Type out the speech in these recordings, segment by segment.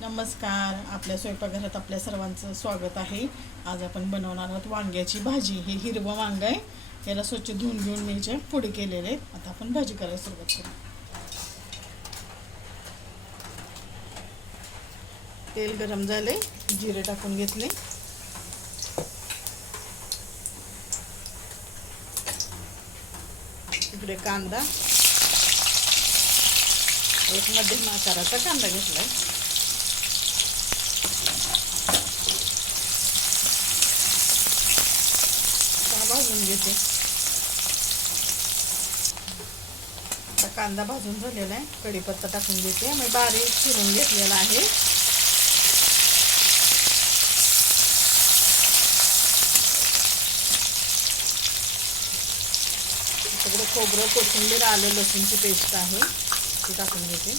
नमस्कार. आपल्या स्वयंपाकघरात आपल्या सर्वांचं स्वागत आहे. आज आपण बनवणार आहोत वांग्याची भाजी. हे हिरवं वांग आहे. याला स्वच्छ धुवून घेऊन मी जे पुढे केलेले आहेत. आता आपण भाजी करायला सुरुवात करू. तेल गरम झाले. जिरे टाकून घेतले. इकडे कांदा. एक मध्यम आकाराचा कांदा घेतलाय. आहे भाजून घेते. आता कांदा भाजून झालेला आहे. कढीपत्ता टाकून घेते. मी बारीक चिरून घेतलेला आहे. सगळं खोबरं कोथिंबीर आलं लसूणची पेस्ट आहे. ती टाकून घेते.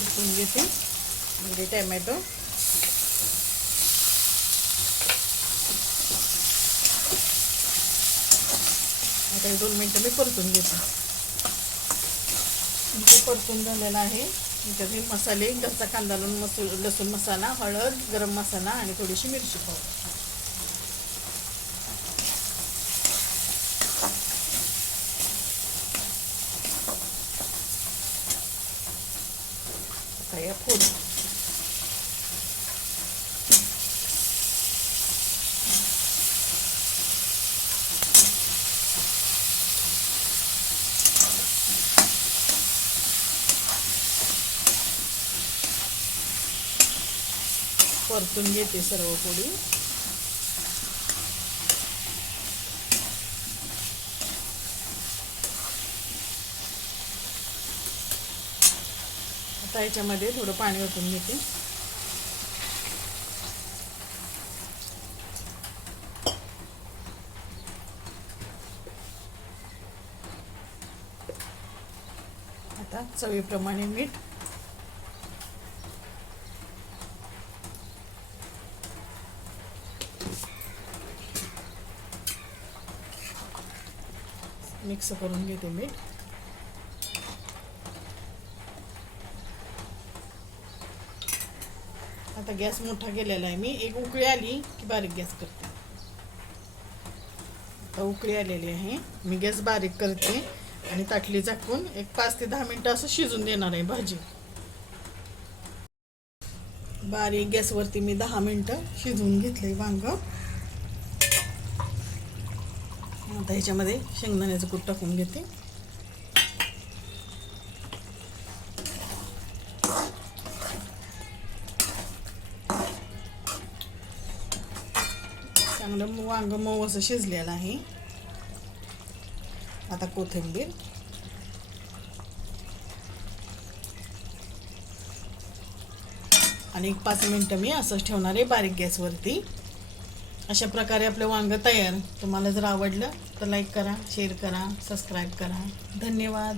परतून घेते. म्हणजे टॅमॅटो. आता दोन मिनटं मी परतून घेते. ते परतून झालेलं आहे. त्याचे मसाले घरचा कांदा लावून मसूर लसूण मसाला हळद गरम मसाला आणि थोडीशी मिरची पावडर. आता या परतून घेते सर्व पोळी आता याच्यामध्ये थोडं पाणी ओतून घेते. आता चवीप्रमाणे मीठ. मिक्स करून घेते मीठ. आता गॅस मोठा केलेला आहे मी. एक उकळी आली की बारीक गॅस करते. आता उकळी आलेली आहे. मी गॅस बारीक करते आणि ताटली झाकून एक पाच ते दहा मिनटं असं शिजून देणार आहे भाजी. बारीक गॅसवरती मी दहा मिनटं शिजवून घेतले वांग. आता ह्याच्यामध्ये शेंगदाण्याचं कूट टाकून घेते. चांगलं वांग मऊ असं शिजलेलं आहे. आता कोथिंबीर. आणि एक पाच मिनटं मी असंच ठेवणार आहे बारीक गॅसवरती. अशा प्रकारे आपलं वांग तयार. तुम्हाला जर आवडलं तर लाईक करा शेअर करा सबस्क्राईब करा. धन्यवाद.